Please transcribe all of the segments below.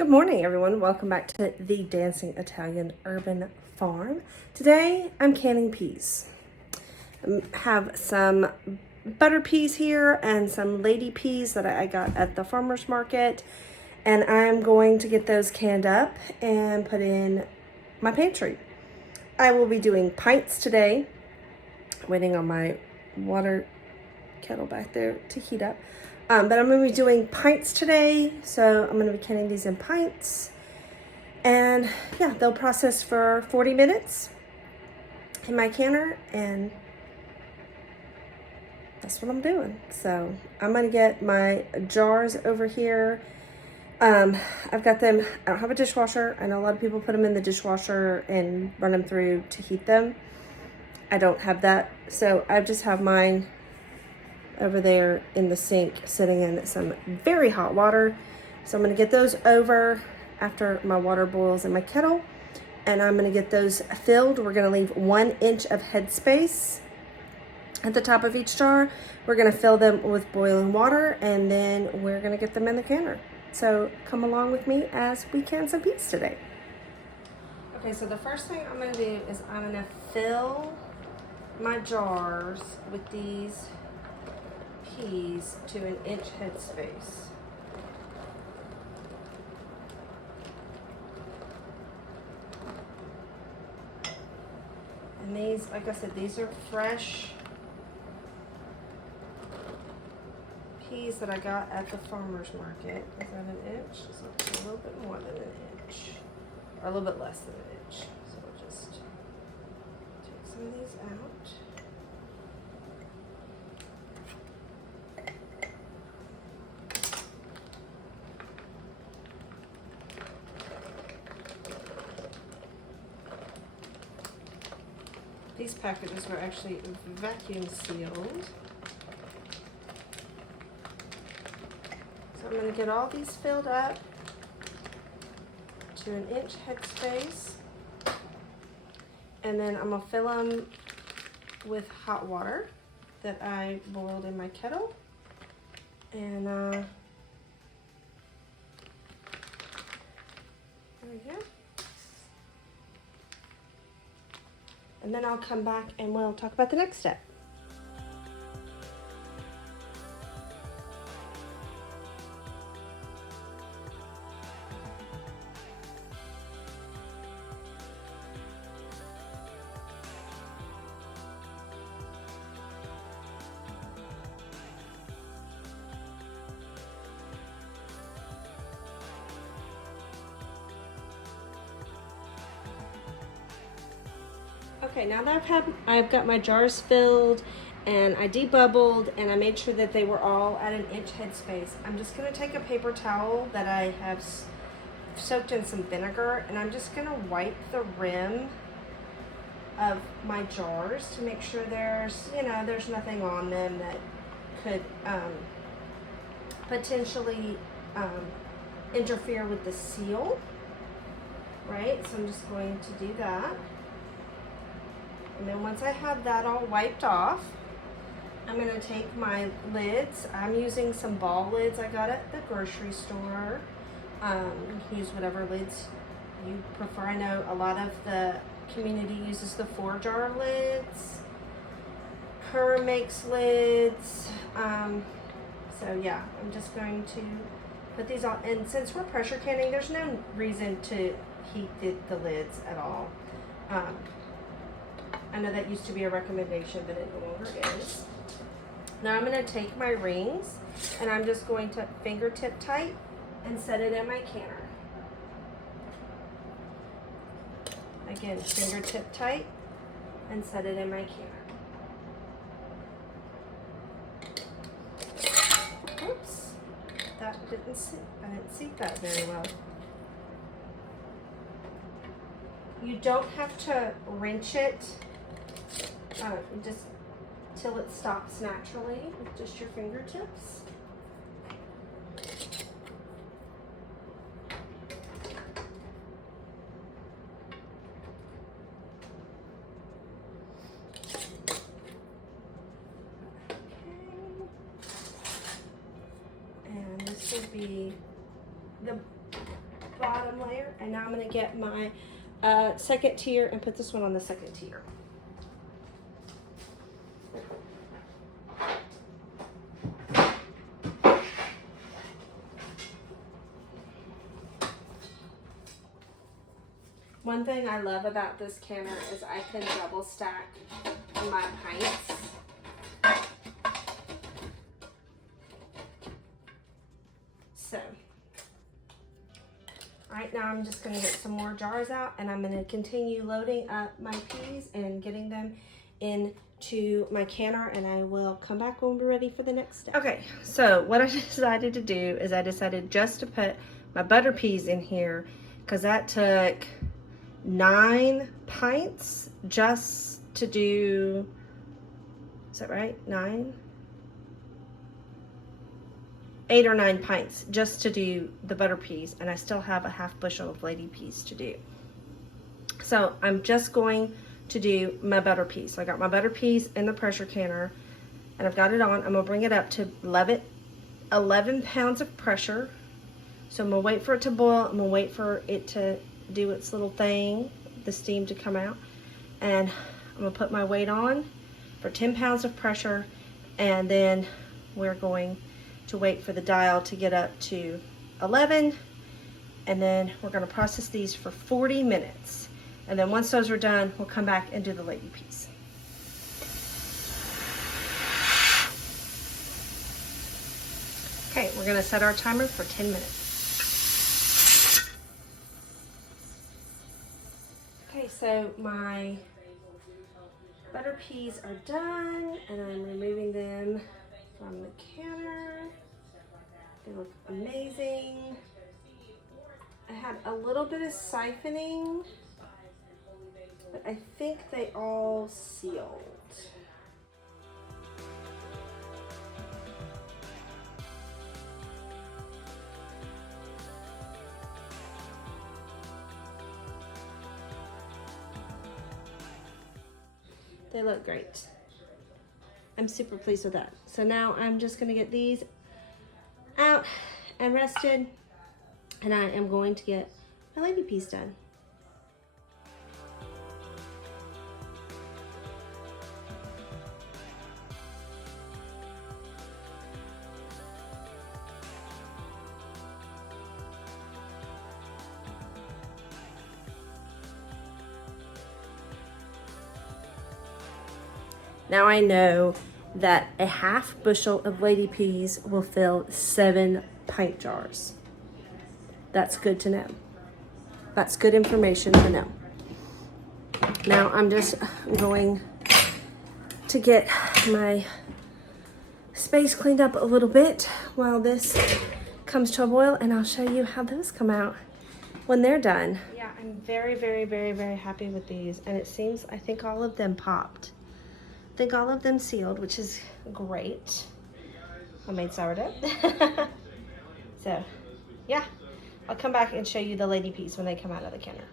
Good morning, everyone. Welcome back to the Dancing Italian Urban Farm. Today, I'm canning peas. Have some butter peas here and some lady peas that I got at the farmer's market. And I'm going to get those canned up and put in my pantry. I will be doing pints today. Waiting on my water kettle back there to heat up. But I'm going to be doing pints today, so I'm going to be canning these in pints. And yeah, they'll process for 40 minutes in my canner, and that's what I'm doing. So I'm going to get my jars over here. I've got them, I don't have a dishwasher. I know a lot of people put them in the dishwasher and run them through to heat them. I don't have that, so I just have mine over there in the sink sitting in some very hot water. So I'm going to get those over after my water boils in my kettle, and I'm going to get those filled. We're going to leave 1 inch of headspace at the top of each jar. We're going to fill them with boiling water, and then we're going to get them in the canner. So come along with me as we can some peas today. Okay, so the first thing I'm going to do is I'm going to fill my jars with these peas to 1 inch headspace. And these, like I said, these are fresh peas that I got at the farmer's market. Is that 1 inch? It's a little bit more than 1 inch, or a little bit less than 1 inch. So we'll just take some of these out. These packages were actually vacuum sealed. So I'm going to get all these filled up to 1 inch headspace. And then I'm going to fill them with hot water that I boiled in my kettle. And there we go. And then I'll come back and we'll talk about the next step. Okay, now that I've got my jars filled and I debubbled and I made sure that they were all at 1 inch headspace, I'm just going to take a paper towel that I have soaked in some vinegar, and I'm just going to wipe the rim of my jars to make sure there's nothing on them that could potentially interfere with the seal, right? So I'm just going to do that. And then once I have that all wiped off, I'm going to take my lids. I'm using some ball lids I got at the grocery store. You can use whatever lids you prefer. I know a lot of the community uses the 4-jar lids. Kerr makes lids. So yeah, I'm just going to put these on. And since we're pressure canning, there's no reason to heat the lids at all. I know that used to be a recommendation, but it no longer is. Now I'm going to take my rings and I'm just going to fingertip tight and set it in my canner. Again, fingertip tight and set it in my canner. Oops, that didn't sit. I didn't seat that very well. You don't have to wrench it. Just till it stops naturally with just your fingertips. Okay. And this will be the bottom layer, and now I'm going to get my second tier and put this one on the second tier. One thing I love about this canner is I can double stack my pints. So, right now I'm just going to get some more jars out, and I'm going to continue loading up my peas and getting them into my canner, and I will come back when we're ready for the next step. Okay, so what I decided to do is I decided just to put my butter peas in here, because that took 9 pints just to do, is that right? 8 or 9 pints just to do the butter peas, and I still have a half bushel of lady peas to do. So I'm just going to do my butter peas. So I got my butter peas in the pressure canner, and I've got it on. I'm gonna bring it up to 11 pounds of pressure. So I'm gonna wait for it to boil. I'm gonna wait for it to do its little thing, the steam to come out, and I'm gonna put my weight on for 10 pounds of pressure, and then we're going to wait for the dial to get up to 11, and then we're going to process these for 40 minutes, and then once those are done, we'll come back and do the lady peas. Okay, we're going to set our timer for 10 minutes. Okay, so my butter peas are done, and I'm removing them from the canner. They look amazing. I had a little bit of siphoning, but I think they all sealed. They look great. I'm super pleased with that. So now I'm just gonna get these out and rested, and I am going to get my lady peas done. Now I know that a half bushel of lady peas will fill 7 pint jars. That's good to know. That's good information to know. Now I'm just going to get my space cleaned up a little bit while this comes to a boil, and I'll show you how those come out when they're done. Yeah, I'm very, very, very, very happy with these, and it seems, I think all of them popped. I think all of them sealed, which is great. I made sourdough. So, yeah. I'll come back and show you the lady peas when they come out of the canner.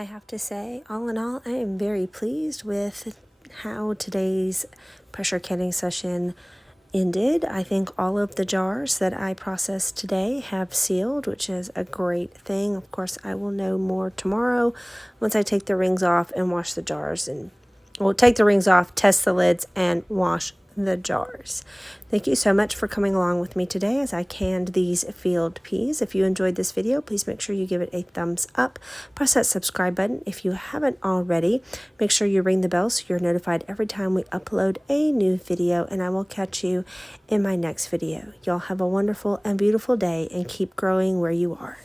I have to say, all in all, I am very pleased with how today's pressure canning session ended. I think all of the jars that I processed today have sealed, which is a great thing. Of course, I will know more tomorrow once I take the rings off and wash the jars, and we'll take the rings off, test the lids, and wash the jars. Thank you so much for coming along with me today as I canned these field peas. If you enjoyed this video, please make sure you give it a thumbs up. Press that subscribe button if you haven't already. Make sure you ring the bell so you're notified every time we upload a new video, and I will catch you in my next video. Y'all have a wonderful and beautiful day and keep growing where you are.